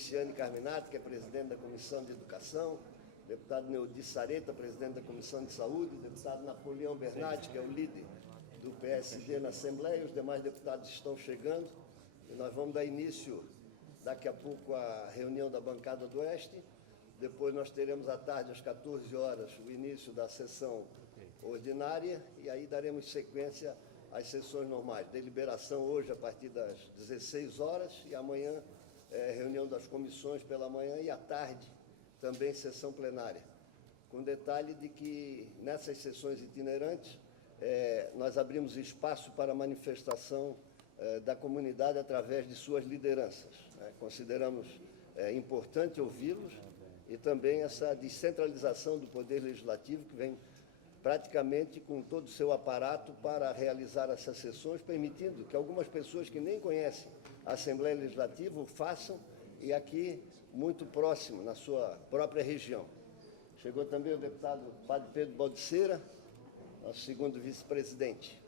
Luciane Carminati, que é presidente da Comissão de Educação, deputado Neudi Sareta, presidente da Comissão de Saúde, deputado Napoleão Bernardi, que é o líder do PSD na Assembleia, os demais deputados estão chegando, e nós vamos dar início daqui a pouco à reunião da bancada do Oeste. Depois nós teremos à tarde, às 14 horas, o início da sessão ordinária, e aí daremos sequência às sessões normais. Deliberação hoje a partir das 16 horas, e amanhã reunião das comissões pela manhã, e à tarde também sessão plenária. Com detalhe de que nessas sessões itinerantes nós abrimos espaço para manifestação da comunidade através de suas lideranças. Consideramos importante ouvi-los, e também essa descentralização do Poder Legislativo, que vem praticamente com todo o seu aparato para realizar essas sessões, permitindo que algumas pessoas que nem conhecem a Assembleia Legislativa o façam, e aqui muito próximo, na sua própria região. Chegou também o deputado Padre Pedro Baldiceira, nosso segundo vice-presidente.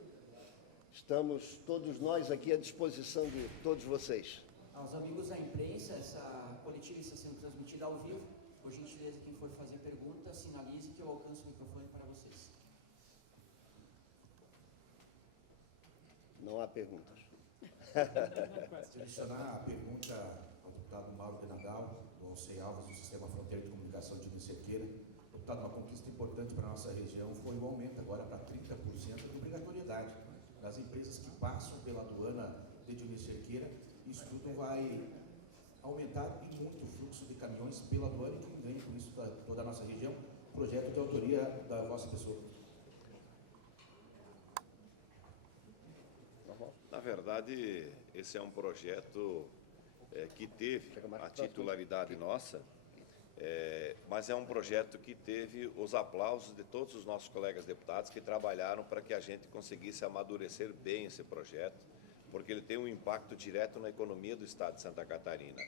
Estamos todos nós aqui à disposição de todos vocês. Aos amigos da imprensa, essa coletiva está sendo transmitida ao vivo. Por gentileza, quem for fazer pergunta, sinalize que eu alcanço o microfone para vocês. Não há perguntas. Direcionar a pergunta ao deputado Mauro de Nadal, do Alcei Alves, do Sistema Fronteira de Comunicação de Cerqueira. Deputado, uma conquista importante para a nossa região foi o aumento agora para 30% de obrigatoriedade das empresas que passam pela aduana de Dionísio Cerqueira. Isso tudo vai aumentar e muito o fluxo de caminhões pela aduana, e quem ganha com isso toda a nossa região. Projeto de autoria da vossa pessoa. Na verdade, esse é um projeto que teve a titularidade nossa, mas é um projeto que teve os aplausos de todos os nossos colegas deputados que trabalharam para que a gente conseguisse amadurecer bem esse projeto, porque ele tem um impacto direto na economia do Estado de Santa Catarina.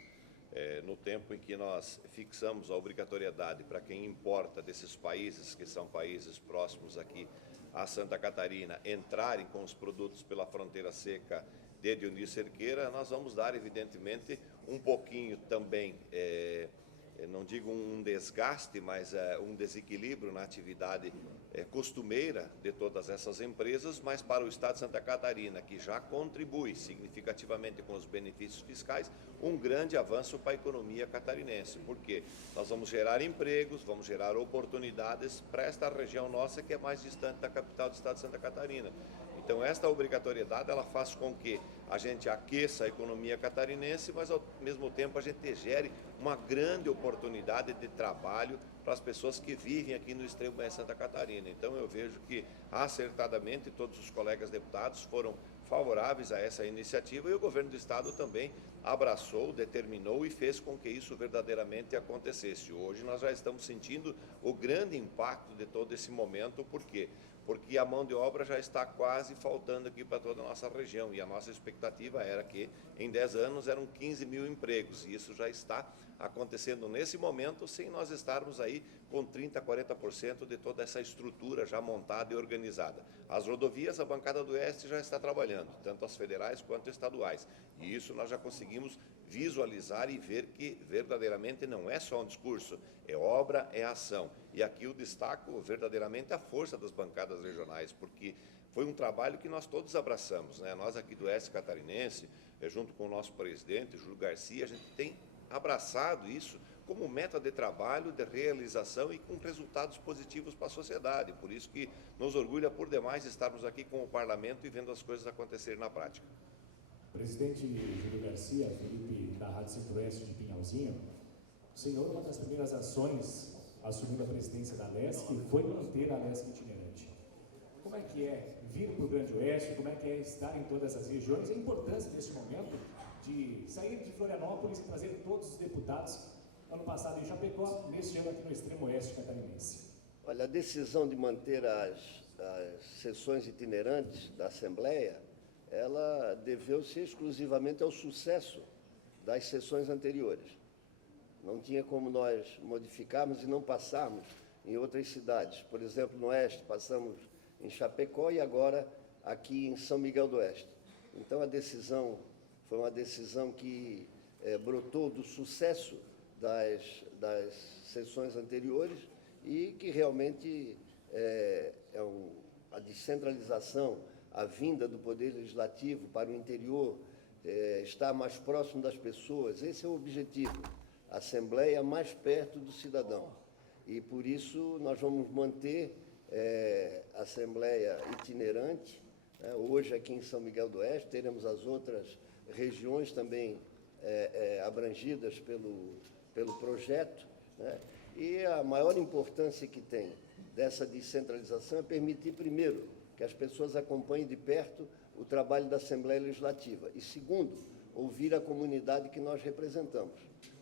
No tempo em que nós fixamos a obrigatoriedade para quem importa desses países, que são países próximos aqui a Santa Catarina, entrarem com os produtos pela fronteira seca de Dionísio Cerqueira, nós vamos dar, evidentemente, um pouquinho também, não digo um desgaste, mas um desequilíbrio na atividade costumeira de todas essas empresas, mas para o Estado de Santa Catarina, que já contribui significativamente com os benefícios fiscais, um grande avanço para a economia catarinense, porque nós vamos gerar empregos, vamos gerar oportunidades para esta região nossa, que é mais distante da capital do Estado de Santa Catarina. Então, esta obrigatoriedade, ela faz com que a gente aqueça a economia catarinense, mas, ao mesmo tempo, a gente gere uma grande oportunidade de trabalho para as pessoas que vivem aqui no extremo de Santa Catarina. Então, eu vejo que, acertadamente, todos os colegas deputados foram favoráveis a essa iniciativa, e o governo do Estado também abraçou, determinou e fez com que isso verdadeiramente acontecesse. Hoje nós já estamos sentindo o grande impacto de todo esse momento. Por quê? Porque a mão de obra já está quase faltando aqui para toda a nossa região, e a nossa expectativa era que em 10 anos eram 15 mil empregos, e isso já está acontecendo nesse momento, sem nós estarmos aí com 30%, 40% de toda essa estrutura já montada e organizada. As rodovias, a bancada do Oeste já está trabalhando, tanto as federais quanto estaduais, e isso nós já conseguimos visualizar e ver que verdadeiramente não é só um discurso, é obra, é ação. E aqui eu destaco verdadeiramente a força das bancadas regionais, porque foi um trabalho que nós todos abraçamos, né? Nós aqui do Oeste Catarinense, junto com o nosso presidente, Júlio Garcia, a gente tem abraçado isso como meta de trabalho, de realização e com resultados positivos para a sociedade. Por isso que nos orgulha por demais estarmos aqui com o Parlamento e vendo as coisas acontecerem na prática. Presidente Júlio Garcia, Felipe, da Rádio Centro-Oeste de Pinhalzinho, o senhor, uma das primeiras ações assumindo a presidência da LESC foi manter a LESC itinerante. Como é que é vir para o Grande Oeste, como é que é estar em todas as regiões, a importância neste momento de sair de Florianópolis e trazer todos os deputados, ano passado em Chapecó, neste ano aqui no extremo oeste catarinense? Olha, a decisão de manter as sessões itinerantes da Assembleia, ela deveu-se exclusivamente ao sucesso das sessões anteriores. Não tinha como nós modificarmos e não passarmos em outras cidades. Por exemplo, no Oeste, passamos em Chapecó e agora aqui em São Miguel do Oeste. Então, a decisão foi uma decisão que brotou do sucesso das sessões anteriores e que realmente a descentralização, a vinda do Poder Legislativo para o interior, estar mais próximo das pessoas, esse é o objetivo, a Assembleia mais perto do cidadão. E, por isso, nós vamos manter a Assembleia itinerante, né? Hoje, aqui em São Miguel do Oeste, teremos as outras regiões também abrangidas pelo projeto, né? E a maior importância que tem dessa descentralização é permitir, primeiro, que as pessoas acompanhem de perto o trabalho da Assembleia Legislativa e, segundo, ouvir a comunidade que nós representamos.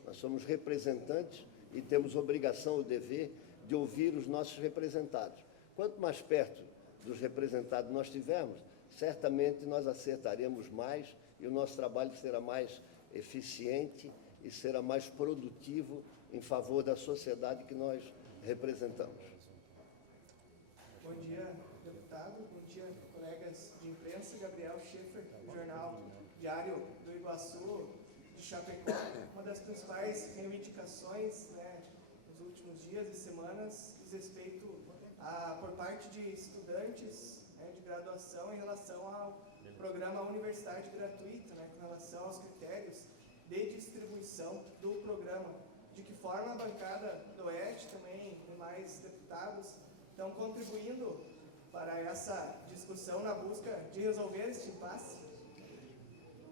Nós somos representantes e temos obrigação ou dever de ouvir os nossos representados. Quanto mais perto dos representados nós tivermos, certamente nós acertaremos mais e o nosso trabalho será mais eficiente e será mais produtivo em favor da sociedade que nós representamos. Bom dia, deputado. Bom dia, colegas de imprensa. Gabriel Schiffer, do jornal Diário do Iguaçu, de Chapecó. Uma das principais reivindicações, né, nos últimos dias e semanas diz respeito por parte de estudantes, né, de graduação em relação ao programa Universidade Gratuita, né, com relação aos critérios de distribuição do programa. De que forma a bancada do Oeste também e mais deputados estão contribuindo para essa discussão na busca de resolver este impasse?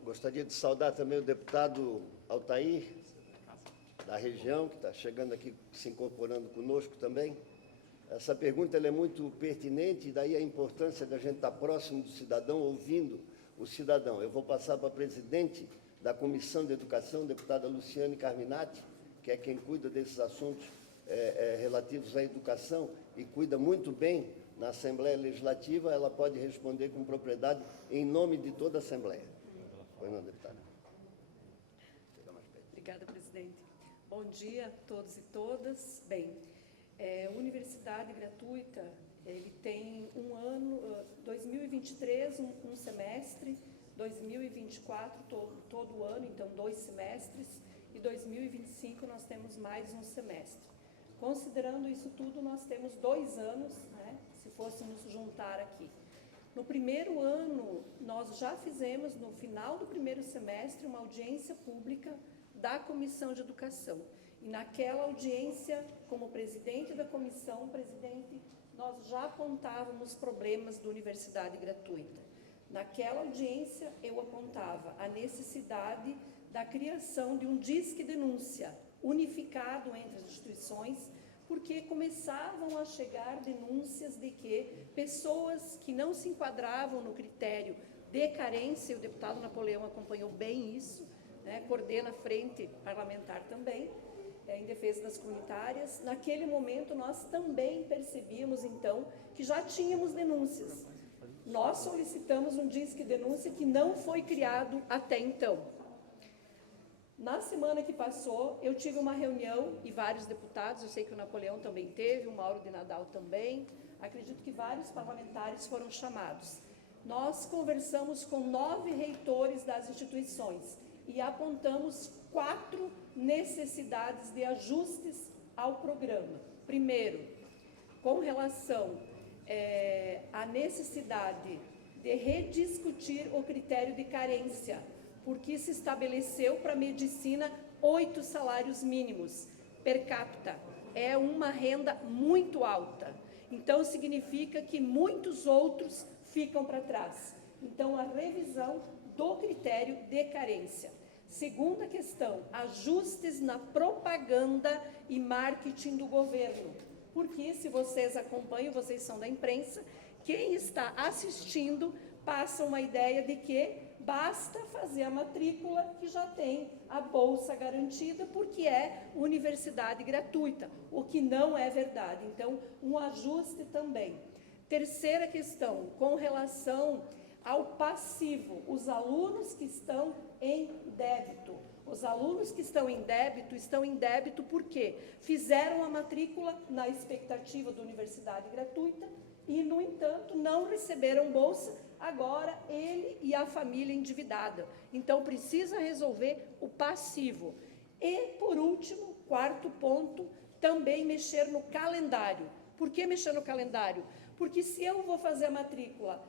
Gostaria de saudar também o deputado Altair, da região, que está chegando aqui, se incorporando conosco também. Essa pergunta ela é muito pertinente, e daí a importância da gente estar próximo do cidadão, ouvindo o cidadão. Eu vou passar para a presidente da Comissão de Educação, deputada Luciane Carminati, que é quem cuida desses assuntos relativos à educação e cuida muito bem na Assembleia Legislativa. Ela pode responder com propriedade em nome de toda a Assembleia. Pois não, deputada. Obrigada, presidente. Bom dia a todos e todas. Bem, Universidade Gratuita, ele tem um ano, 2023, um semestre, 2024 todo ano, então 2 semestres, e 2025 nós temos mais um semestre. Considerando isso tudo, nós temos 2 anos, né, se fôssemos juntar aqui. No primeiro ano, nós já fizemos, no final do primeiro semestre, uma audiência pública da Comissão de Educação. E naquela audiência, como presidente da comissão, presidente, nós já apontávamos problemas da Universidade Gratuita. Naquela audiência, eu apontava a necessidade da criação de um disque denúncia unificado entre as instituições, porque começavam a chegar denúncias de que pessoas que não se enquadravam no critério de carência, o deputado Napoleão acompanhou bem isso, né, coordena a frente parlamentar também, em defesa das comunitárias. Naquele momento, nós também percebíamos, então, que já tínhamos denúncias. Nós solicitamos um disque denúncia que não foi criado até então. Na semana que passou, eu tive uma reunião, e vários deputados, eu sei que o Napoleão também teve, o Mauro de Nadal também, acredito que vários parlamentares foram chamados. Nós conversamos com 9 reitores das instituições e apontamos 4 necessidades de ajustes ao programa. Primeiro, com relação à necessidade de rediscutir o critério de carência, porque se estabeleceu para a medicina 8 salários mínimos per capita. É uma renda muito alta. Então, significa que muitos outros ficam para trás. Então, a revisão do critério de carência. Segunda questão, ajustes na propaganda e marketing do governo. Porque, se vocês acompanham, vocês são da imprensa, quem está assistindo passa uma ideia de que basta fazer a matrícula que já tem a bolsa garantida, porque é universidade gratuita, o que não é verdade. Então, um ajuste também. Terceira questão, com relação ao passivo, os alunos que estão em débito. Os alunos que estão em débito porque fizeram a matrícula na expectativa da universidade gratuita e, no entanto, não receberam bolsa agora ele e a família endividada. Então, precisa resolver o passivo. E, por último, quarto ponto, também mexer no calendário. Por que mexer no calendário? Porque se eu vou fazer a matrícula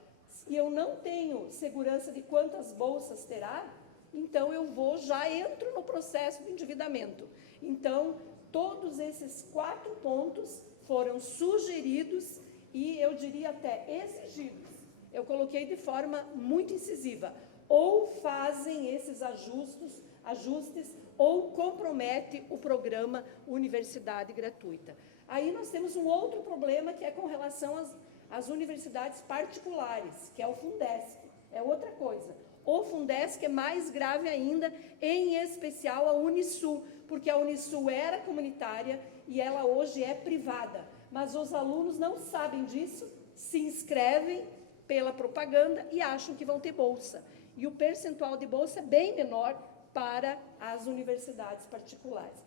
e eu não tenho segurança de quantas bolsas terá, então eu já entro no processo de endividamento. Então, todos esses 4 pontos foram sugeridos e eu diria até exigidos. Eu coloquei de forma muito incisiva. Ou fazem esses ajustes ou compromete o programa Universidade Gratuita. Aí nós temos um outro problema que é com relação às universidades particulares, que é o Fundesc, é outra coisa. O Fundesc é mais grave ainda, em especial a Unisul, porque a Unisul era comunitária e ela hoje é privada. Mas os alunos não sabem disso, se inscrevem pela propaganda e acham que vão ter bolsa. E o percentual de bolsa é bem menor para as universidades particulares.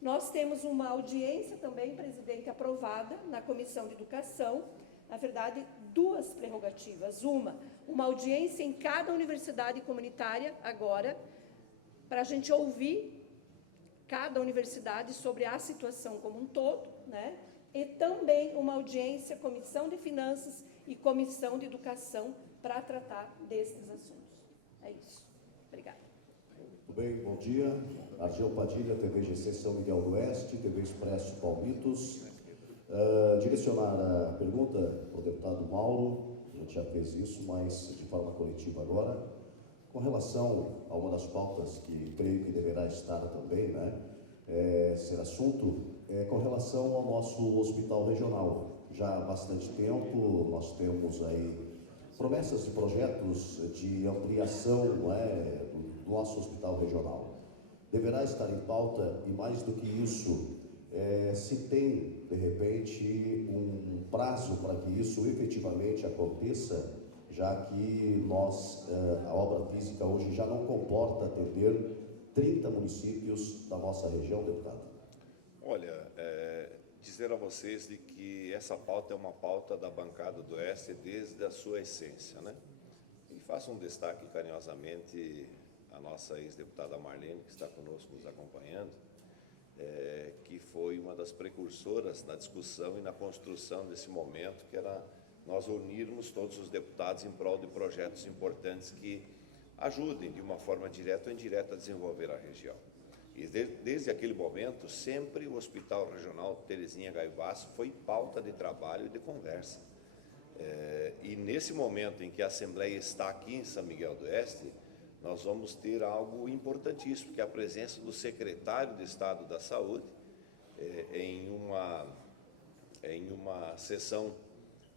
Nós temos uma audiência também, presidente, aprovada na Comissão de Educação, na verdade, 2 prerrogativas. Uma audiência em cada universidade comunitária agora, para a gente ouvir cada universidade sobre a situação como um todo, né? E também uma audiência, Comissão de Finanças e Comissão de Educação, para tratar desses assuntos. É isso. Obrigada. Tudo bem, bom dia. Argel Padilha, TV GC São Miguel do Oeste, TV Expresso Palmitos. Direcionar a pergunta para o deputado Mauro, a gente já fez isso, mas de forma coletiva agora, com relação a uma das pautas que creio que deverá estar também, né, ser assunto, com relação ao nosso hospital regional. Já há bastante tempo nós temos aí promessas de projetos de ampliação, não é, do nosso hospital regional. Deverá estar em pauta e, mais do que isso, se tem, de repente, um prazo para que isso efetivamente aconteça, já que a obra física hoje já não comporta atender 30 municípios da nossa região, deputado. Olha, dizer a vocês de que essa pauta é uma pauta da bancada do Oeste desde a sua essência, né? E faço um destaque carinhosamente à nossa ex-deputada Marlene, que está conosco nos acompanhando, que foi uma das precursoras na discussão e na construção desse momento, que era nós unirmos todos os deputados em prol de projetos importantes que ajudem, de uma forma direta ou indireta, a desenvolver a região. E desde aquele momento, sempre o Hospital Regional Terezinha Gaivás foi pauta de trabalho e de conversa. E nesse momento em que a Assembleia está aqui em São Miguel do Oeste, nós vamos ter algo importantíssimo, que é a presença do secretário de Estado da Saúde em uma sessão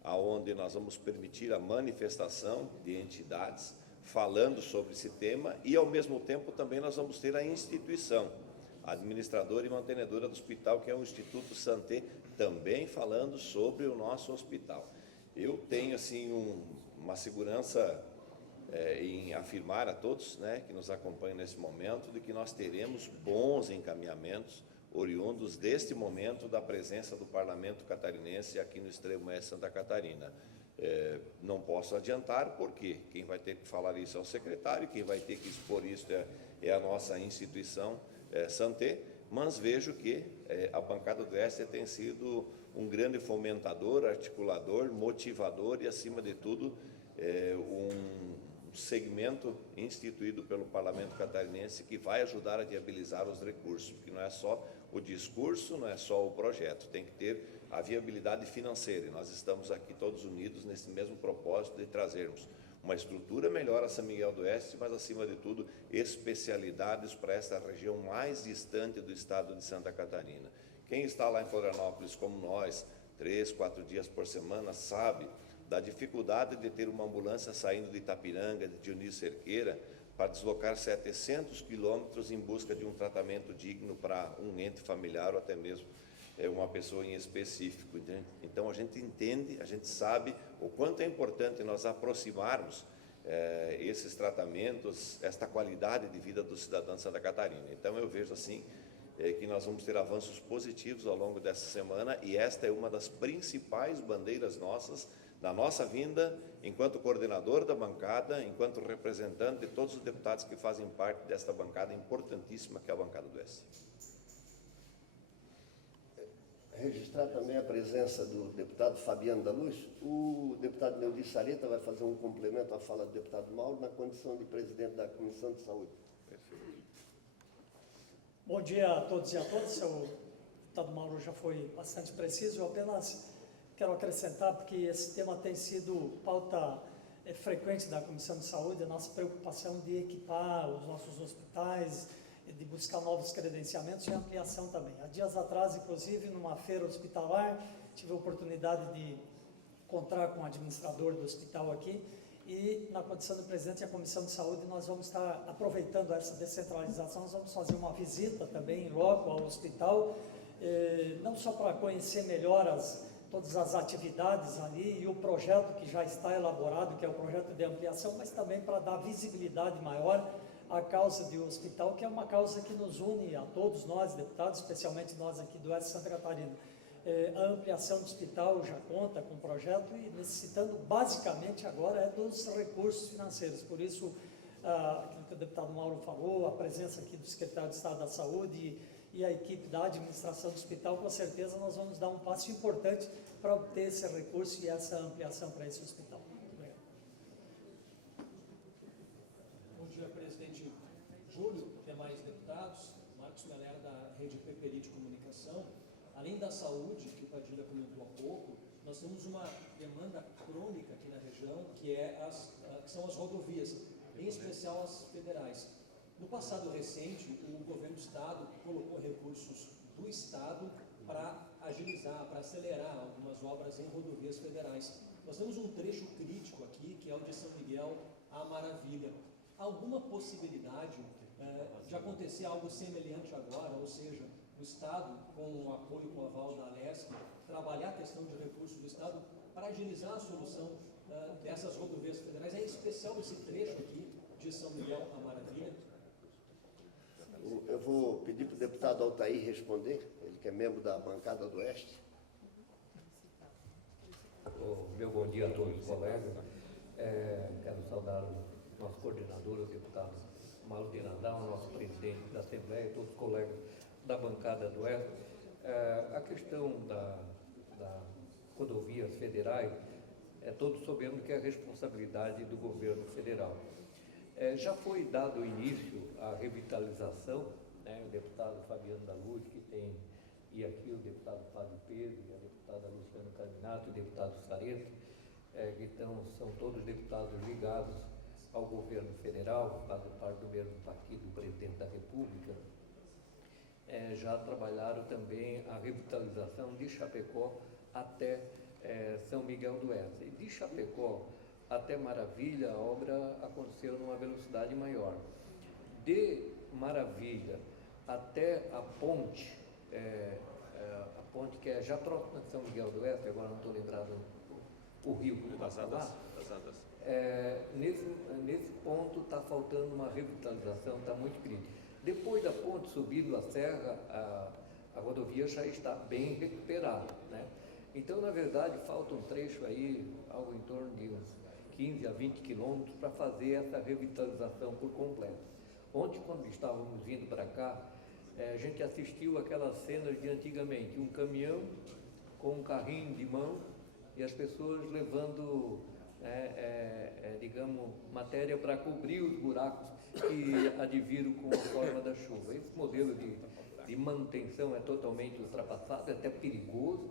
onde nós vamos permitir a manifestação de entidades falando sobre esse tema e, ao mesmo tempo, também nós vamos ter a instituição, a administradora e mantenedora do hospital, que é o Instituto Santé, também falando sobre o nosso hospital. Eu tenho, assim, uma segurança em afirmar a todos, né, que nos acompanham nesse momento, de que nós teremos bons encaminhamentos oriundos deste momento da presença do Parlamento catarinense aqui no extremo oeste de Santa Catarina. Não posso adiantar, porque quem vai ter que falar isso é o secretário, quem vai ter que expor isso é a nossa instituição Santé, mas vejo que a bancada do Oeste tem sido um grande fomentador, articulador, motivador e, acima de tudo, um segmento instituído pelo Parlamento catarinense que vai ajudar a viabilizar os recursos, porque não é só o discurso, não é só o projeto, tem que ter a viabilidade financeira, e nós estamos aqui todos unidos nesse mesmo propósito de trazermos uma estrutura melhor a São Miguel do Oeste, mas, acima de tudo, especialidades para esta região mais distante do estado de Santa Catarina. Quem está lá em Florianópolis, como nós, 3, 4 dias por semana, sabe da dificuldade de ter uma ambulância saindo de Itapiranga, de Dionísio Cerqueira, para deslocar 700 quilômetros em busca de um tratamento digno para um ente familiar ou até mesmo uma pessoa em específico. Entende? Então, a gente entende, a gente sabe o quanto é importante nós aproximarmos esses tratamentos, esta qualidade de vida do cidadão de Santa Catarina. Então, eu vejo assim que nós vamos ter avanços positivos ao longo dessa semana, e esta é uma das principais bandeiras nossas da nossa vinda, enquanto coordenador da bancada, enquanto representante de todos os deputados que fazem parte desta bancada importantíssima que é a bancada do S. Registrar também a presença do deputado Fabiano da Luz. O deputado Neudi Sareta vai fazer um complemento à fala do deputado Mauro na condição de presidente da Comissão de Saúde. Bom dia a todos e a todas. O deputado Mauro já foi bastante preciso. Eu apenas quero acrescentar, porque esse tema tem sido pauta frequente da Comissão de Saúde, a nossa preocupação de equipar os nossos hospitais, de buscar novos credenciamentos e ampliação também. Há dias atrás, inclusive, numa feira hospitalar, tive a oportunidade de encontrar com o administrador do hospital aqui, e na condição de presidente da Comissão de Saúde nós vamos estar aproveitando essa descentralização, nós vamos fazer uma visita também logo ao hospital, não só para conhecer melhor todas as atividades ali e o projeto que já está elaborado, que é o projeto de ampliação, mas também para dar visibilidade maior à causa do hospital, que é uma causa que nos une a todos nós, deputados, especialmente nós aqui do Oeste de Santa Catarina. A ampliação do hospital já conta com o projeto e necessitando basicamente agora dos recursos financeiros. Por isso, aquilo que o deputado Mauro falou, a presença aqui do secretário de Estado da Saúde e a equipe da administração do hospital, com certeza nós vamos dar um passo importante para obter esse recurso e essa ampliação para esse hospital. Muito obrigado. Bom dia, presidente Júlio, demais deputados, Marcos Melera da Rede PPRI de Comunicação. Além da saúde, que o Padilha comentou há pouco, nós temos uma demanda crônica aqui na região, que são as rodovias, em especial as federais. No passado recente, o governo do Estado colocou recursos do Estado para agilizar, para acelerar algumas obras em rodovias federais. Nós temos um trecho crítico aqui, que é o de São Miguel a Maravilha. Há alguma possibilidade de acontecer algo semelhante agora, ou seja, o Estado, com o apoio, com o aval da Alesc, trabalhar a questão de recursos do Estado para agilizar a solução dessas rodovias federais, em especial esse trecho aqui de São Miguel a Maravilha? Eu vou pedir para o deputado Altair responder, ele que é membro da bancada do Oeste. Meu bom dia a todos os colegas. Quero saudar o nosso coordenador, o deputado Mauro de Nadal, nosso presidente da Assembleia e todos os colegas da bancada do Oeste. A questão das rodovias federais, todos sabemos que é a responsabilidade do governo federal. Já foi dado início à revitalização, né, o deputado Fabiano da Luz, que tem, e aqui o deputado Fábio Pedro, e a deputada Luciana Carminato, o deputado Sareta, que são todos deputados ligados ao governo federal, fazem parte do mesmo partido do presidente da República. Já trabalharam também a revitalização de Chapecó até São Miguel do Oeste. E de Chapecó até Maravilha, a obra aconteceu numa velocidade maior. De Maravilha até a ponte que é já próxima de São Miguel do Oeste, agora não estou lembrado o rio que passa lá. Nesse ponto está faltando uma revitalização, está muito crítica. Depois da ponte, subindo a serra, a rodovia já está bem recuperada, né? Então, na verdade, falta um trecho aí, algo em torno de uns 15 a 20 quilômetros para fazer essa revitalização por completo. Ontem, quando estávamos vindo para cá, a gente assistiu aquelas cenas de antigamente, um caminhão com um carrinho de mão e as pessoas levando, digamos, matéria para cobrir os buracos que adviram com a forma da chuva. Esse modelo de manutenção é totalmente ultrapassado, é até perigoso,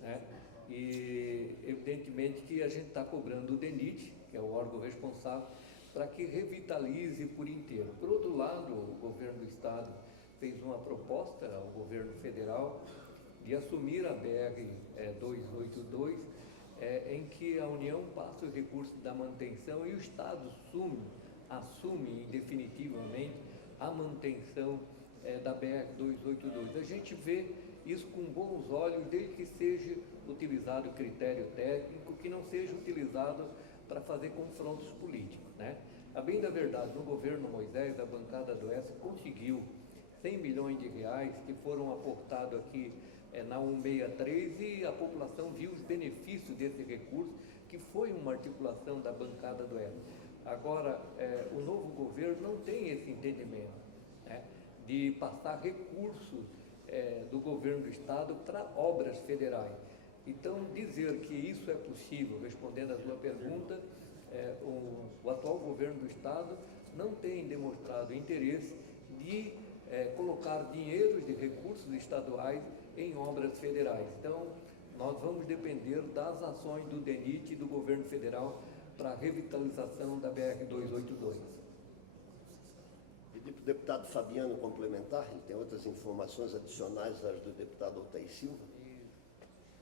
né? E evidentemente que a gente está cobrando o DENIT, que é o órgão responsável, para que revitalize por inteiro. Por outro lado, o governo do Estado fez uma proposta ao governo federal de assumir a BR-282, em que a União passa os recursos da manutenção e o Estado assume definitivamente a manutenção da BR-282. A gente vê isso com bons olhos, desde que seja utilizado o critério técnico, que não seja utilizado para fazer confrontos políticos, né? A bem da verdade, no governo Moisés, a bancada do Oeste conseguiu 100 milhões de reais que foram aportados aqui na 163 e a população viu os benefícios desse recurso, que foi uma articulação da bancada do ESC. Agora, o novo governo não tem esse entendimento, né, de passar recursos do governo do Estado para obras federais. Então, dizer que isso é possível, respondendo à sua pergunta, o atual governo do Estado não tem demonstrado interesse de colocar dinheiros de recursos estaduais em obras federais. Então, nós vamos depender das ações do DENIT e do governo federal para a revitalização da BR-282. Pedir para o deputado Fabiano complementar, ele tem outras informações adicionais às do deputado Altair Silva.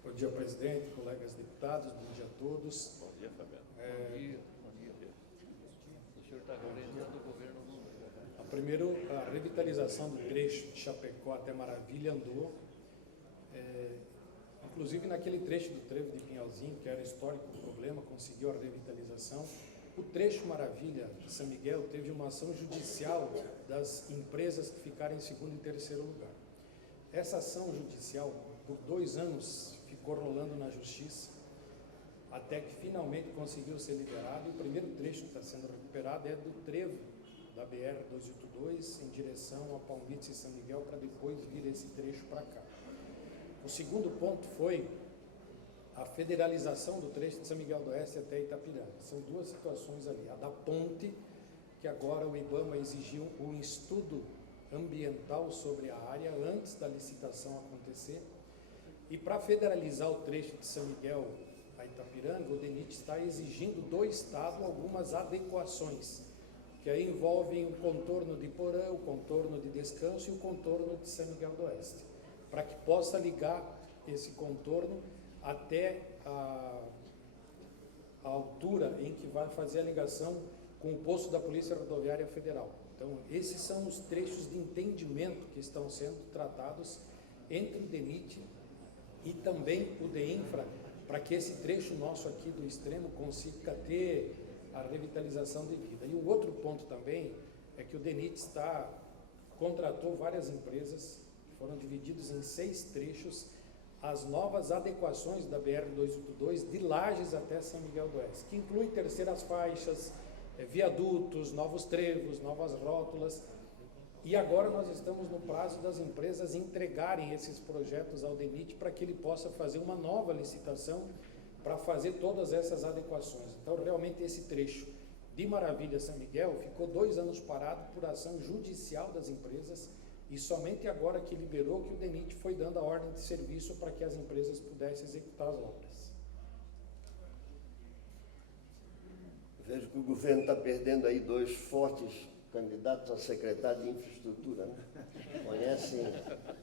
Bom dia, presidente, colegas deputados, bom dia a todos. Bom dia, Fabiano. Bom dia. O senhor está representando o governo do... Primeiro, a revitalização do trecho de Chapecó até Maravilha andou, inclusive naquele trecho do trevo de Pinhalzinho, que era histórico o problema, conseguiu a revitalização. O trecho Maravilha de São Miguel teve uma ação judicial das empresas que ficaram em segundo e terceiro lugar. Essa ação judicial, por 2 anos, ficou rolando na justiça, até que finalmente conseguiu ser liberado. E o primeiro trecho que está sendo recuperado é do trevo da BR-282 em direção a Palmitos e São Miguel, para depois vir esse trecho para cá. O segundo ponto foi a federalização do trecho de São Miguel do Oeste até Itapiranga. São 2 situações ali. A da ponte, que agora o IBAMA exigiu um estudo ambiental sobre a área antes da licitação acontecer. E para federalizar o trecho de São Miguel a Itapiranga, o DENIT está exigindo do Estado algumas adequações, que aí envolvem o contorno de Porã, o contorno de Descanso e o contorno de São Miguel do Oeste, para que possa ligar esse contorno até a altura em que vai fazer a ligação com o posto da Polícia Rodoviária Federal. Então, esses são os trechos de entendimento que estão sendo tratados entre o DENIT e também o DEINFRA, para que esse trecho nosso aqui do extremo consiga ter a revitalização devida. E um outro ponto também é que o DENIT contratou várias empresas, que foram divididos em 6 trechos, as novas adequações da BR-282 de Lages até São Miguel do Oeste, que inclui terceiras faixas, viadutos, novos trevos, novas rótulas. E agora nós estamos no prazo das empresas entregarem esses projetos ao DENIT para que ele possa fazer uma nova licitação para fazer todas essas adequações. Então, realmente, esse trecho de Maravilha a São Miguel ficou 2 anos parado por ação judicial das empresas, e somente agora que liberou que o DENIT foi dando a ordem de serviço para que as empresas pudessem executar as obras. Vejo que o governo está perdendo aí 2 fortes candidatos a secretário de infraestrutura, né? Conhecem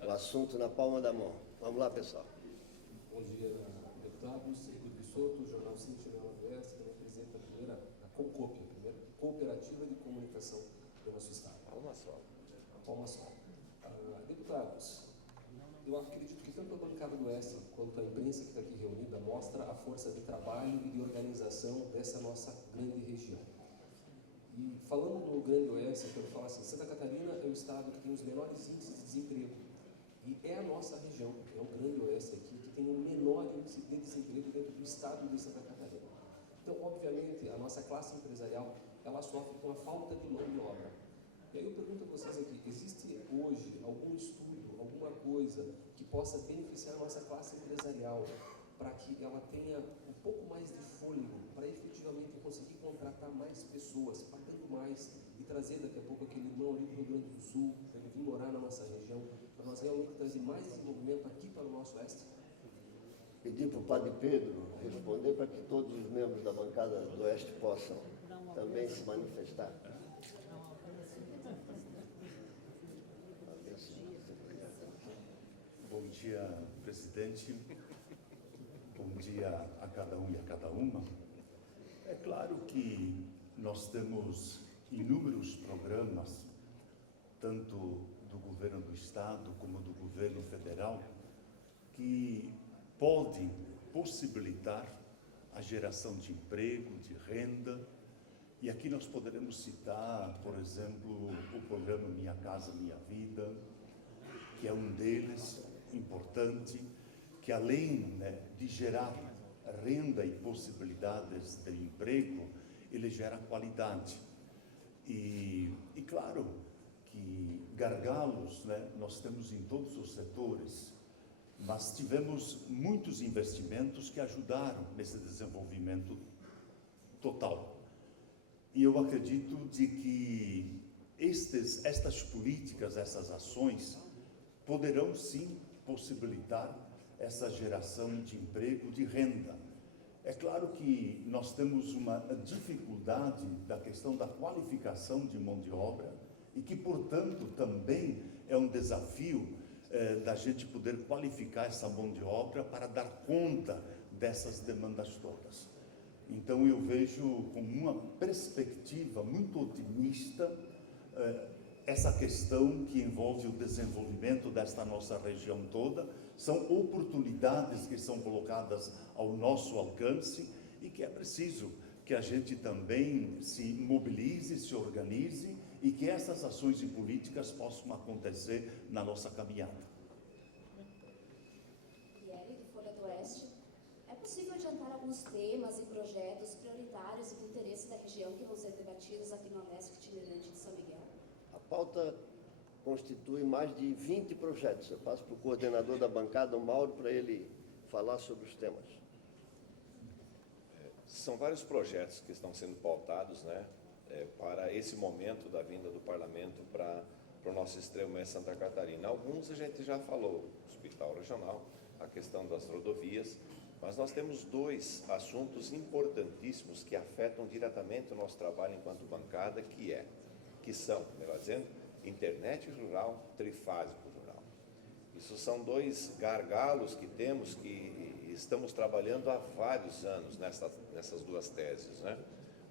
o assunto na palma da mão. Vamos lá, pessoal. Bom dia, deputados. Igor Bissoto, Jornal Sentinela do Oeste, que representa a primeira, a COCOP, a primeira cooperativa de comunicação do nosso estado. Palma só. Palma só. Deputados, eu acredito que tanto a bancada do Oeste quanto a imprensa que está aqui reunida mostra a força de trabalho e de organização dessa nossa grande região. E falando do Grande Oeste, eu quero falar assim, Santa Catarina é o estado que tem os menores índices de desemprego. E é a nossa região, é o Grande Oeste aqui, que tem o menor índice de desemprego dentro do estado de Santa Catarina. Então, obviamente, a nossa classe empresarial, ela sofre com a falta de mão de obra. E aí eu pergunto a vocês aqui, existe hoje algum estudo, alguma coisa que possa beneficiar a nossa classe empresarial para que ela tenha um pouco mais de fôlego para efetivamente conseguir contratar mais pessoas, pagando mais e trazer daqui a pouco aquele irmão ali do Rio Grande do Sul, para ele vir morar na nossa região, para nós realmente trazer mais desenvolvimento aqui para o nosso oeste? Pedir para o Padre Pedro responder para que todos os membros da bancada do Oeste possam também se manifestar. Bom dia, presidente. Bom dia a cada um e a cada uma. É claro que nós temos inúmeros programas, tanto do governo do estado como do governo federal, que podem possibilitar a geração de emprego, de renda. E aqui nós poderemos citar, por exemplo, o programa Minha Casa Minha Vida, que é um deles, importante, que além de gerar renda e possibilidades de emprego, ele gera qualidade. E claro que gargalos, né, nós temos em todos os setores, mas tivemos muitos investimentos que ajudaram nesse desenvolvimento total. E eu acredito de que estas políticas, essas ações, poderão sim possibilitar essa geração de emprego, de renda. É claro que nós temos uma dificuldade da questão da qualificação de mão de obra e que, portanto, também é um desafio da gente poder qualificar essa mão de obra para dar conta dessas demandas todas. Então, eu vejo com uma perspectiva muito otimista essa questão que envolve o desenvolvimento desta nossa região toda. São oportunidades que são colocadas ao nosso alcance e que é preciso que a gente também se mobilize, se organize e que essas ações e políticas possam acontecer na nossa caminhada. Miele, do Folha do Oeste. É possível adiantar alguns temas e projetos prioritários e de interesse da região que vão ser debatidos aqui no Alesc Itinerante de São Miguel? A pauta constitui mais de 20 projetos. Eu passo para o coordenador da bancada, o Mauro, para ele falar sobre os temas. São vários projetos que estão sendo pautados, né, para esse momento da vinda do parlamento para o nosso extremo oeste Santa Catarina. Alguns a gente já falou, hospital regional, a questão das rodovias, mas nós temos dois assuntos importantíssimos que afetam diretamente o nosso trabalho enquanto bancada, que são, melhor dizendo, internet rural, trifásico rural. Isso são dois gargalos que temos, que estamos trabalhando há vários anos nessas duas teses, né?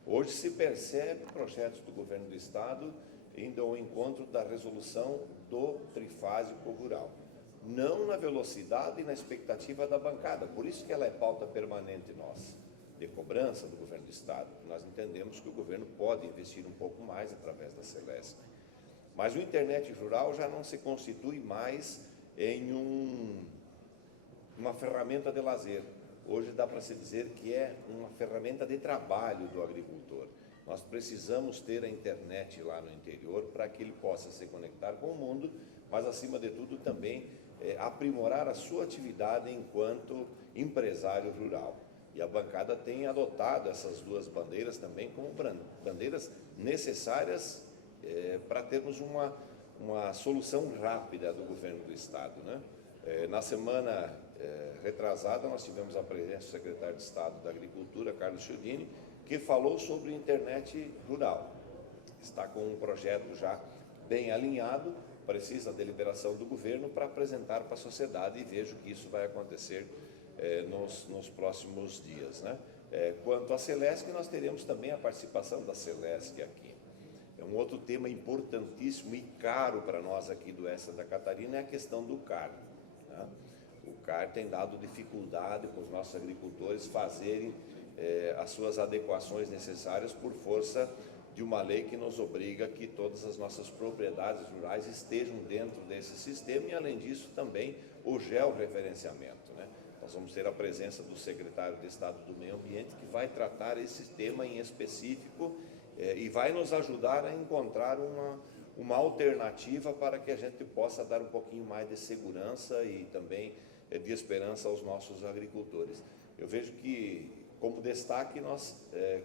Hoje se percebe projetos do governo do estado indo ao encontro da resolução do trifásico rural. Não na velocidade e na expectativa da bancada, por isso que ela é pauta permanente nossa, de cobrança do governo do estado. Nós entendemos que o governo pode investir um pouco mais através da Celesc. Mas o internet rural já não se constitui mais em uma ferramenta de lazer. Hoje dá para se dizer que é uma ferramenta de trabalho do agricultor. Nós precisamos ter a internet lá no interior para que ele possa se conectar com o mundo, mas acima de tudo também aprimorar a sua atividade enquanto empresário rural. E a bancada tem adotado essas duas bandeiras também como bandeiras necessárias para termos uma solução rápida do governo do estado, né? Na semana retrasada, nós tivemos a presença do secretário de Estado da Agricultura, Carlos Chiodini, que falou sobre internet rural. Está com um projeto já bem alinhado, precisa da deliberação do governo para apresentar para a sociedade, e vejo que isso vai acontecer nos próximos dias, né? Quanto à Celesc, nós teremos também a participação da Celesc aqui. Um outro tema importantíssimo e caro para nós aqui do Oeste Santa Catarina é a questão do CAR, né? O CAR tem dado dificuldade para os nossos agricultores fazerem as suas adequações necessárias por força de uma lei que nos obriga que todas as nossas propriedades rurais estejam dentro desse sistema e, além disso, também o georreferenciamento, né? Nós vamos ter a presença do secretário de Estado do Meio Ambiente, que vai tratar esse tema em específico e vai nos ajudar a encontrar uma alternativa para que a gente possa dar um pouquinho mais de segurança e também de esperança aos nossos agricultores. Eu vejo que, como destaque, nós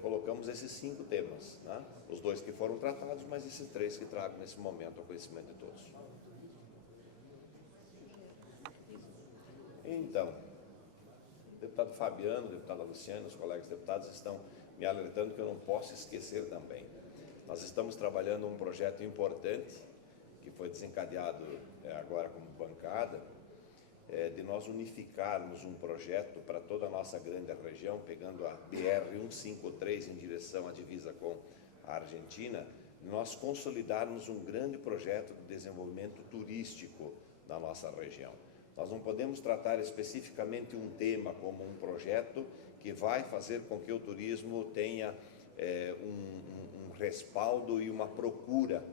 colocamos esses 5 temas, né? Os 2 que foram tratados, mas esses 3 que tragam nesse momento ao conhecimento de todos. Então, o deputado Fabiano, o deputado Luciano, os colegas deputados estão me alertando que eu não posso esquecer também. Nós estamos trabalhando um projeto importante, que foi desencadeado agora como bancada, de nós unificarmos um projeto para toda a nossa grande região, pegando a BR-153 em direção à divisa com a Argentina, nós consolidarmos um grande projeto de desenvolvimento turístico na nossa região. Nós não podemos tratar especificamente um tema como um projeto que vai fazer com que o turismo tenha um respaldo e uma procura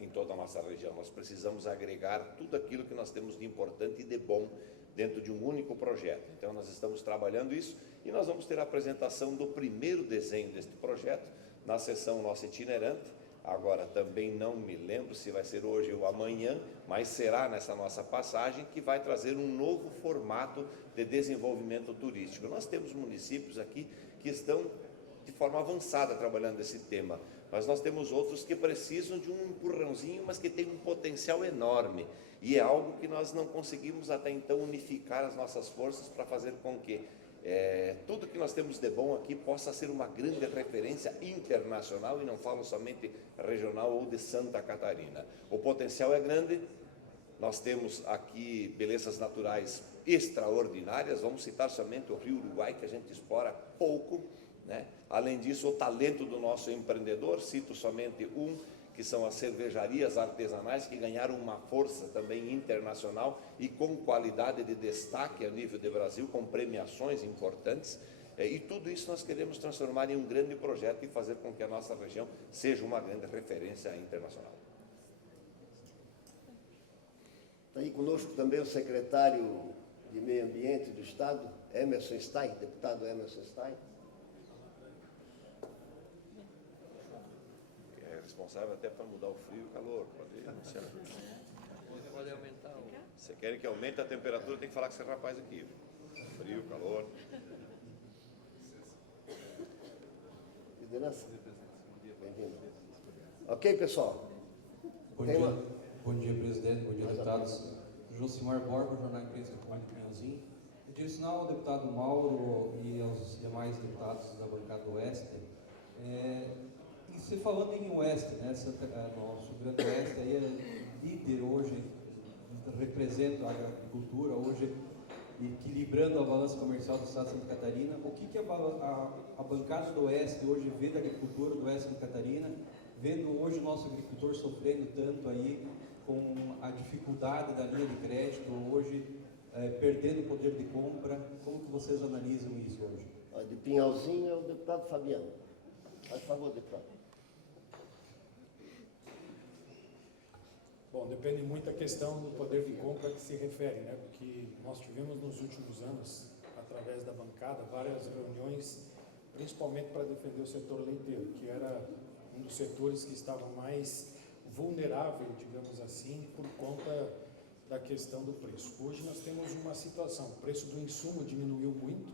em toda a nossa região. Nós precisamos agregar tudo aquilo que nós temos de importante e de bom dentro de um único projeto. Então, nós estamos trabalhando isso e nós vamos ter a apresentação do primeiro desenho deste projeto na sessão nossa itinerante. Agora, também não me lembro se vai ser hoje ou amanhã, mas será nessa nossa passagem que vai trazer um novo formato de desenvolvimento turístico. Nós temos municípios aqui que estão de forma avançada trabalhando esse tema, mas nós temos outros que precisam de um empurrãozinho, mas que tem um potencial enorme, e é algo que nós não conseguimos até então unificar as nossas forças para fazer com que tudo que nós temos de bom aqui possa ser uma grande referência internacional, e não falo somente regional ou de Santa Catarina. O potencial é grande, nós temos aqui belezas naturais extraordinárias, vamos citar somente o Rio Uruguai, que a gente explora pouco, né? Além disso, o talento do nosso empreendedor, cito somente um, que são as cervejarias artesanais, que ganharam uma força também internacional e com qualidade de destaque a nível de Brasil, com premiações importantes, e tudo isso nós queremos transformar em um grande projeto e fazer com que a nossa região seja uma grande referência internacional. Está aí conosco também o secretário de Meio Ambiente do Estado, Emerson Stein, deputado Emerson Stein. Responsável até para mudar o frio e o calor. Pode aumentar o... Se querem que aumente a temperatura, tem que falar com esse rapaz aqui. Frio, calor. Liderança. Bem-vindo. Ok, pessoal? Bom dia, presidente. Bom dia, deputados. Josimar Borba, Jornal Imprensa Pública Pinhalzinho. Eu direcionar ao deputado Mauro e aos demais deputados da bancada do Oeste. E se falando em Oeste, né, nosso Grande Oeste aí é líder hoje, representa a agricultura hoje, equilibrando a balança comercial do Estado de Santa Catarina. O que a bancada do Oeste hoje vê da agricultura do Oeste de Santa Catarina, vendo hoje o nosso agricultor sofrendo tanto aí com a dificuldade da linha de crédito, hoje perdendo o poder de compra? Como que vocês analisam isso hoje? De Pinhalzinho é o deputado Fabiano. Por favor, deputado. Bom, depende muito da questão do poder de compra que se refere, né? Porque nós tivemos nos últimos anos, através da bancada, várias reuniões, principalmente para defender o setor leiteiro, que era um dos setores que estava mais vulnerável, digamos assim, por conta da questão do preço. Hoje nós temos uma situação, o preço do insumo diminuiu muito,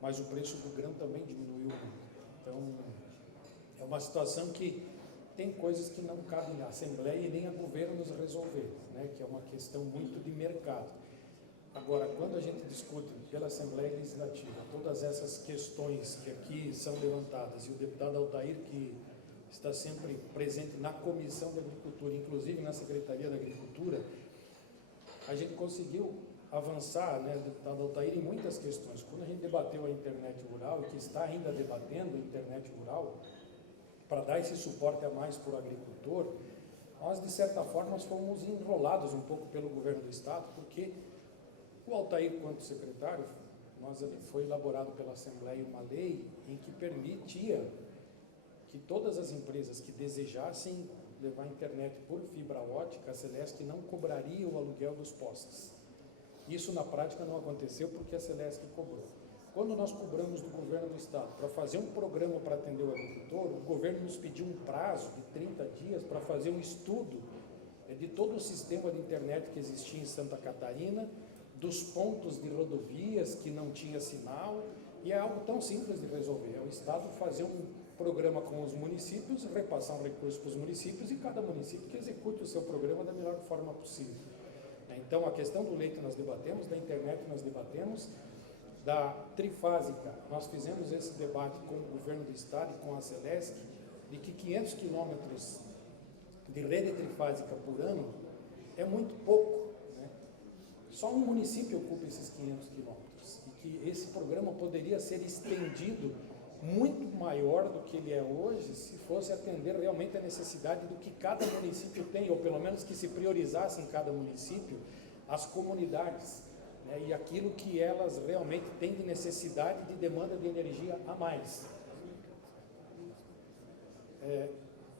mas o preço do grão também diminuiu muito. Então, é uma situação que tem coisas que não cabem à Assembleia e nem a governo nos resolver, né? Que é uma questão muito de mercado. Agora, quando a gente discute pela Assembleia Legislativa todas essas questões que aqui são levantadas, e o deputado Altair, que está sempre presente na Comissão de Agricultura, inclusive na Secretaria da Agricultura, a gente conseguiu avançar, né, deputado Altair, em muitas questões. Quando a gente debateu a internet rural, e que está ainda debatendo a internet rural, para dar esse suporte a mais para o agricultor, nós, de certa forma, fomos enrolados um pouco pelo governo do Estado, porque o Altair, quanto secretário, foi elaborado pela Assembleia uma lei em que permitia que todas as empresas que desejassem levar a internet por fibra ótica, a Celesc não cobraria o aluguel dos postes. Isso, na prática, não aconteceu porque a Celesc cobrou. Quando nós cobramos do governo do Estado para fazer um programa para atender o agricultor, o governo nos pediu um prazo de 30 dias para fazer um estudo de todo o sistema de internet que existia em Santa Catarina, dos pontos de rodovias que não tinha sinal, e é algo tão simples de resolver. É o Estado fazer um programa com os municípios, repassar um recurso para os municípios e cada município que execute o seu programa da melhor forma possível. Então, a questão do leite nós debatemos, da internet nós debatemos, da trifásica, nós fizemos esse debate com o governo do Estado e com a Celesc, de que 500 quilômetros de rede trifásica por ano é muito pouco, né? Só um município ocupa esses 500 quilômetros, e que esse programa poderia ser estendido muito maior do que ele é hoje, se fosse atender realmente a necessidade do que cada município tem, ou pelo menos que se priorizasse em cada município as comunidades, né, e aquilo que elas realmente têm de necessidade de demanda de energia a mais.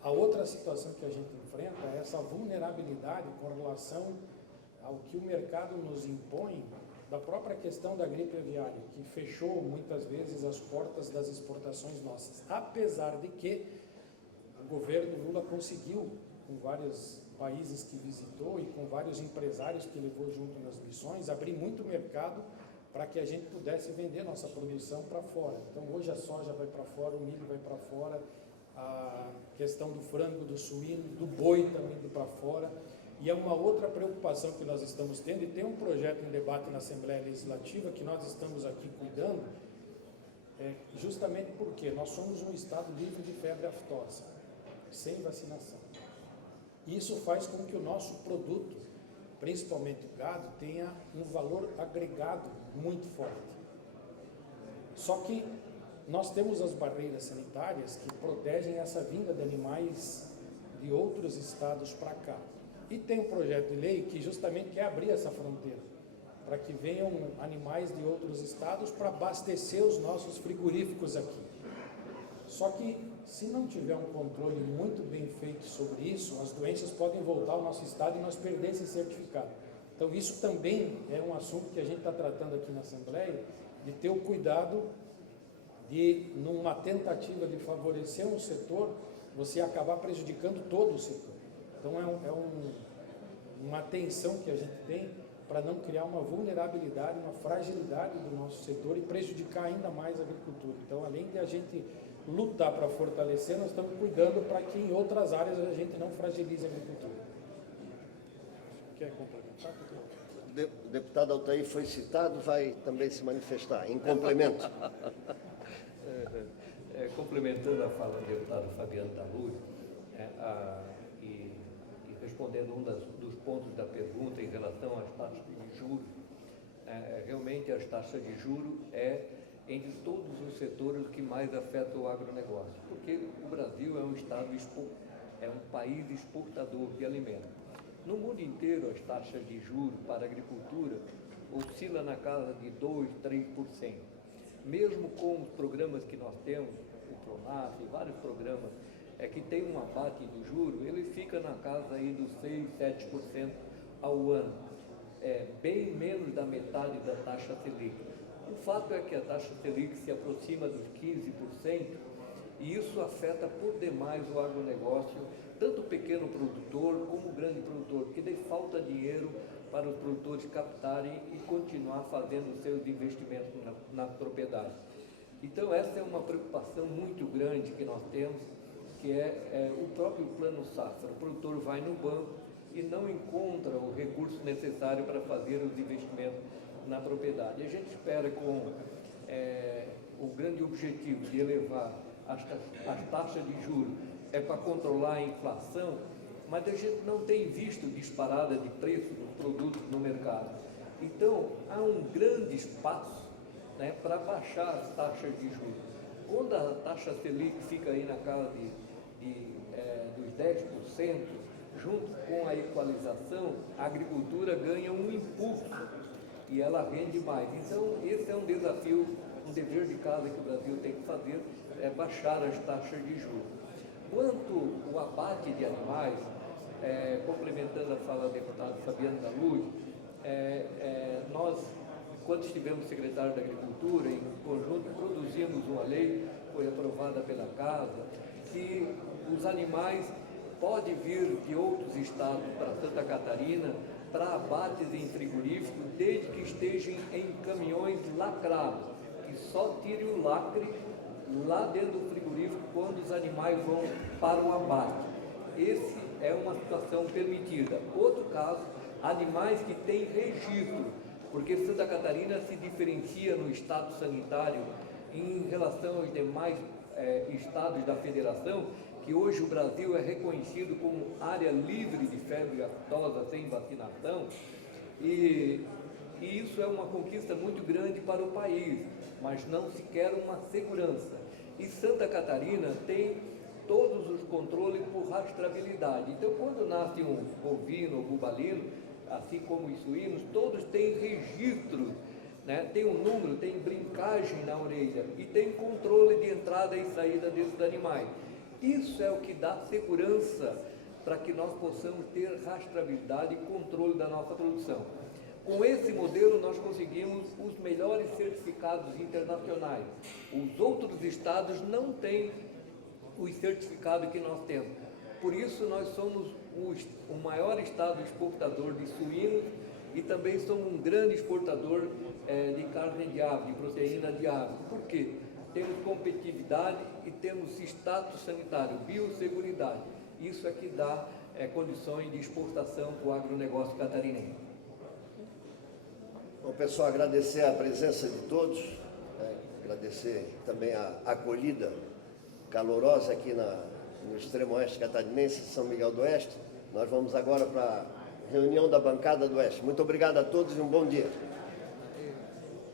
A outra situação que a gente enfrenta é essa vulnerabilidade com relação ao que o mercado nos impõe da própria questão da gripe aviária, que fechou muitas vezes as portas das exportações nossas, apesar de que o governo Lula conseguiu, com vários países que visitou e com vários empresários que levou junto nas missões, abrir muito mercado para que a gente pudesse vender nossa produção para fora. Então hoje a soja vai para fora, o milho vai para fora, a questão do frango, do suíno, do boi também indo para fora. E é uma outra preocupação que nós estamos tendo, e tem um projeto em debate na Assembleia Legislativa que nós estamos aqui cuidando, justamente porque nós somos um estado livre de febre aftosa, sem vacinação. Isso faz com que o nosso produto, principalmente o gado, tenha um valor agregado muito forte. Só que nós temos as barreiras sanitárias que protegem essa vinda de animais de outros estados para cá. E tem um projeto de lei que justamente quer abrir essa fronteira, para que venham animais de outros estados para abastecer os nossos frigoríficos aqui. Só que, se não tiver um controle muito bem feito sobre isso, as doenças podem voltar ao nosso estado e nós perder esse certificado. Então, isso também é um assunto que a gente está tratando aqui na Assembleia, de ter o cuidado de, numa tentativa de favorecer um setor, você acabar prejudicando todo o setor. Então, uma atenção que a gente tem para não criar uma vulnerabilidade, uma fragilidade do nosso setor e prejudicar ainda mais a agricultura. Então, além de a gente lutar para fortalecer, nós estamos cuidando para que em outras áreas a gente não fragilize a agricultura. Quer complementar? O deputado Altair foi citado, vai também se manifestar, em complemento. Complementando a fala do deputado Fabiano da Luz, e respondendo dos pontos da pergunta em relação às taxas de juros, realmente as taxas de juros entre todos os setores o que mais afeta o agronegócio, porque o Brasil é um país exportador de alimentos. No mundo inteiro, as taxas de juros para a agricultura oscilam na casa de 2%, 3%. Mesmo com os programas que nós temos, o Pronaf e vários programas, que tem um abate do juro, ele fica na casa aí dos 6%, 7% ao ano. Bem menos da metade da taxa Selic. O fato é que a taxa Selic se aproxima dos 15% e isso afeta por demais o agronegócio, tanto o pequeno produtor como o grande produtor, porque daí falta dinheiro para os produtores captarem e continuar fazendo seus investimentos na propriedade. Então essa é uma preocupação muito grande que nós temos, que é o próprio plano safra. O produtor vai no banco e não encontra o recurso necessário para fazer os investimentos na propriedade. A gente espera com o grande objetivo de elevar as taxas de juros para controlar a inflação, mas a gente não tem visto disparada de preço dos produtos no mercado. Então, há um grande espaço para baixar as taxas de juros. Quando a taxa Selic fica aí na casa dos 10%, junto com a equalização, a agricultura ganha um impulso e ela rende mais. Então, esse é um desafio, um dever de casa que o Brasil tem que fazer, é baixar as taxas de juros. Quanto ao abate de animais, complementando a fala do deputado Fabiano da Luz, nós, quando estivemos secretário da Agricultura, em conjunto, produzimos uma lei, foi aprovada pela Casa, que os animais podem vir de outros estados para Santa Catarina, para abates em frigorífico, desde que estejam em caminhões lacrados, que só tirem o lacre lá dentro do frigorífico quando os animais vão para o abate. Esse é uma situação permitida. Outro caso, animais que têm registro, porque Santa Catarina se diferencia no estado sanitário em relação aos demais estados da federação, que hoje o Brasil é reconhecido como área livre de febre aftosa sem vacinação, e isso é uma conquista muito grande para o país, mas não se quer uma segurança. E Santa Catarina tem todos os controles por rastreabilidade. Então, quando nasce um bovino ou bubalino, assim como os suínos, todos têm registro, tem um número, tem brincagem na orelha e tem controle de entrada e saída desses animais. Isso é o que dá segurança para que nós possamos ter rastreabilidade e controle da nossa produção. Com esse modelo, nós conseguimos os melhores certificados internacionais. Os outros estados não têm os certificados que nós temos. Por isso, nós somos o maior estado exportador de suínos e também somos um grande exportador de carne de ave, de proteína de ave. Por quê? Temos competitividade e temos status sanitário, biosseguridade. Isso é que dá condições de exportação para o agronegócio catarinense. Bom, pessoal, agradecer a presença de todos, agradecer também a acolhida calorosa aqui no extremo oeste catarinense, São Miguel do Oeste. Nós vamos agora para a reunião da bancada do Oeste. Muito obrigado a todos e um bom dia.